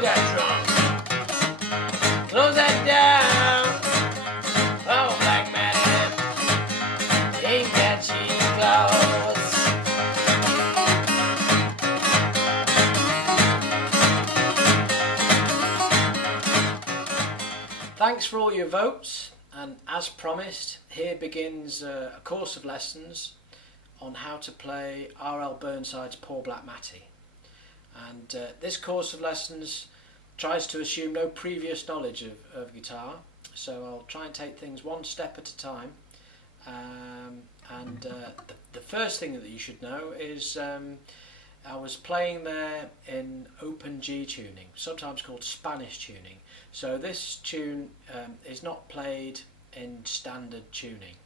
girl got drunk. Close that down. Oh, Black Maddie, ain't got cheap clothes. Thanks for all your votes, and as promised, here begins a course of lessons on how to play R.L. Burnside's Poor Black Mattie. And this course of lessons tries to assume no previous knowledge of guitar, so I'll try and take things one step at a time. The first thing that you should know is I was playing there in open G tuning, sometimes called Spanish tuning. So this tune is not played in standard tuning.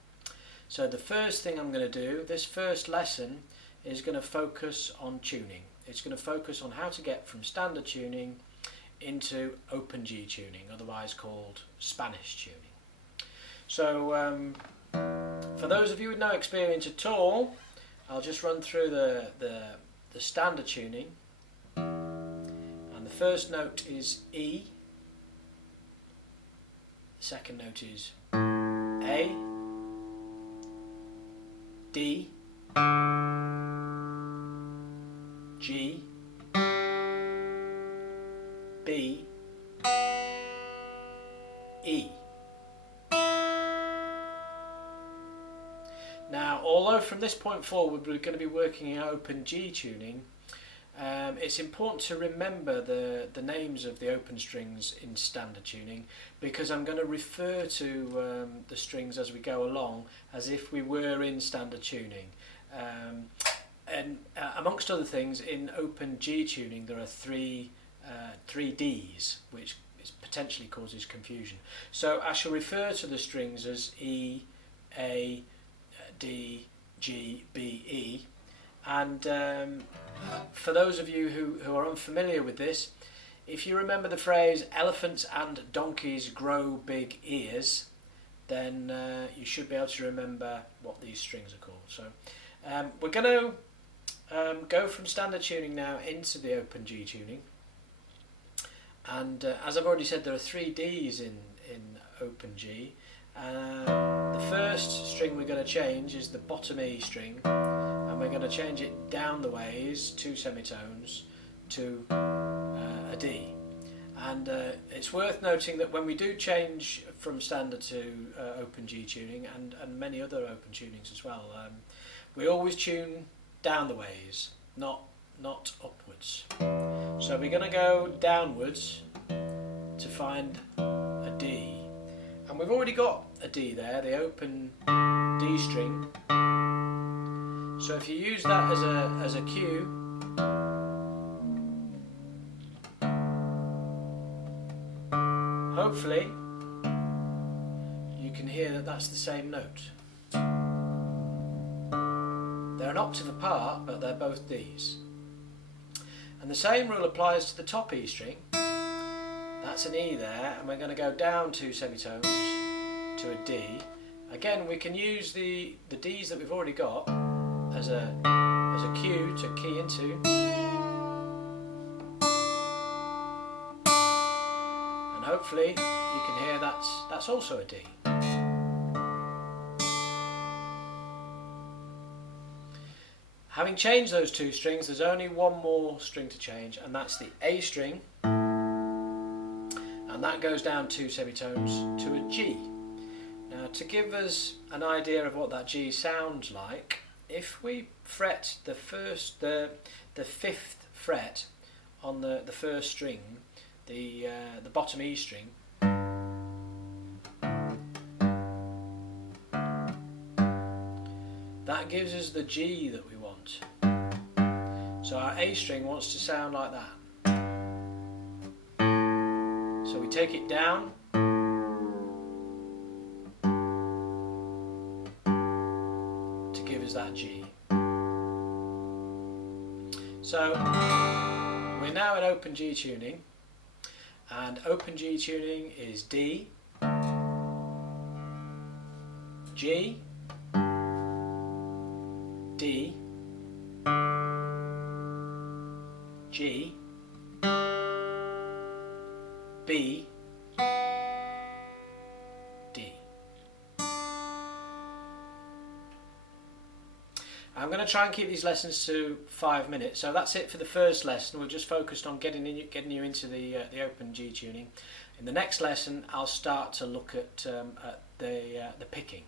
So the first thing I'm going to do, this first lesson, is going to focus on tuning. It's going to focus on how to get from standard tuning into open G tuning, otherwise called Spanish tuning. So for those of you with no experience at all, I'll just run through the standard tuning. And the first note is E, the second note is A, D, G, B, E. Now, although from this point forward we're going to be working in open G tuning, it's important to remember the names of the open strings in standard tuning, because I'm going to refer to the strings as we go along as if we were in standard tuning. And amongst other things, in open G tuning there are three Ds, which potentially causes confusion. So I shall refer to the strings as E, A, D, G, B, E. And for those of you who are unfamiliar with this, if you remember the phrase elephants and donkeys grow big ears, then you should be able to remember what these strings are called. So we're going to go from standard tuning now into the open G tuning. And as I've already said, there are three Ds in open G. The first string we're going to change is the bottom E string, and we're going to change it down the ways, 2 semitones, to a D. And it's worth noting that when we do change from standard to open G tuning, and many other open tunings as well, we always tune down the ways, not upwards. So we're going to go downwards to find a D. And we've already got a D there, the open D string. So if you use that as a cue, hopefully you can hear that that's the same note. They're an octave apart, but they're both Ds. And the same rule applies to the top E string. That's an E there, and we're going to go down 2 semitones to a D. Again, we can use the Ds that we've already got as a cue to key into. And hopefully you can hear that's also a D. Having changed those two strings, there's only one more string to change, and that's the A string. And that goes down 2 semitones to a G. Now, to give us an idea of what that G sounds like, if we fret the 5th fret on the first string, the bottom E string, that gives us the G that we want. So our A string wants to sound like that. So we take it down to give us that G. So we're now in open G tuning, and open G tuning is D, G, D, G, B, D. I'm going to try and keep these lessons to 5 minutes, so that's it for the first lesson. We're just focused on getting you into the open G tuning. In the next lesson, I'll start to look at the picking.